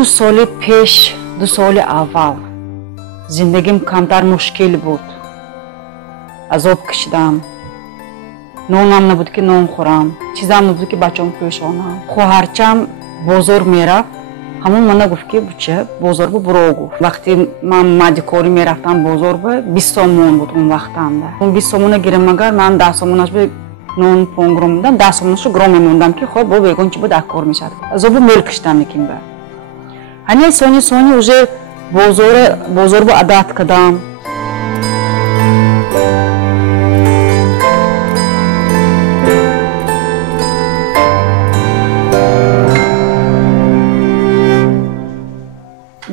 2 سال پیش 2 سال اول زندگیم کمتر مشکل بود. عذاب کشیدم. نونم نبود که نون خورم. چیزام نبود که بچه‌ام پوشانم. خواهرچم بازار میرفت. همون من گفت که بچه بازار برو گفت. وقتی من مدیکاری میرفتم بازار 20 سومون بود اون وقتم. اون 20 سومون گیرم مگر من 10 سومونش به نون پونگرم میدم. 10 سومونش رو گرم میموندم که خب با بگون چی بود کار میشد. عذاب میل کشیدم یکم به. هنی سونی уже بازار با عادت کردم.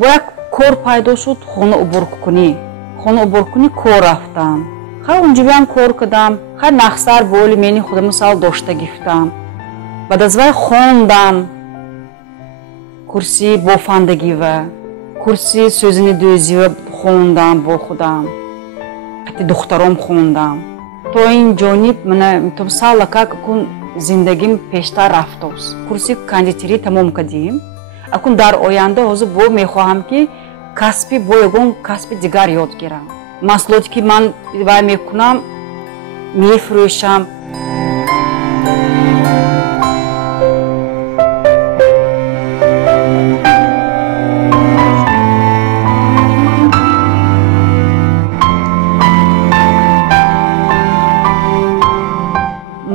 باید کار پیدا شد خانه عبور کنی کار رفتم. خیلی اونجا بیام کار کردم. خیلی نخسر بولی منی خودم سال داشته گفتم. بعد از وقت خواندم کورسی بافندگی و کورسی سوزنی دوزی و خوندم با خودم. حتی دخترام خوندم. تو این جانب من تو سال که زندگیم پیشتر رفته است. کورسی کاندیتری تمام کردیم. اکنون در آینده حاضر با میخواهم که کسبی با یگان کسب دیگر یاد گیرم. محصولاتی که من وای میکنم میفروشم.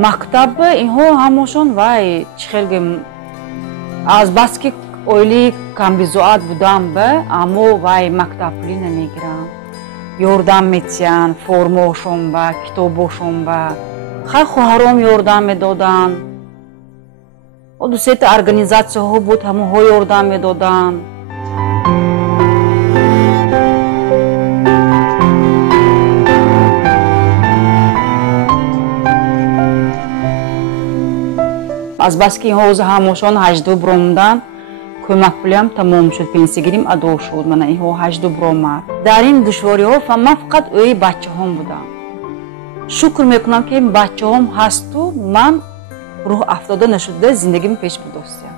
مکتب اینها همشون وای چخیل از بس که اولی کمبیزوات بودم به اما وای مکتبلی نمیگیرم. یاردم میتین فرماشون با کتابشون با خیلی خواهرام یاردم میدادن. و دو سه تا ارگانیزاسیون ها بود همه ها یاردم میدادن. از بس که اینها همشون 18 برامدن کمک پولیم تمام شد. پنسیگیریم ادا شد. من اینها 18 برام. در این دشواری ها من فقط اوی بچه هم بودم. شکر میکنم که این بچه هم هست و من روح افتاده نشده زندگیم پیش برداشتم.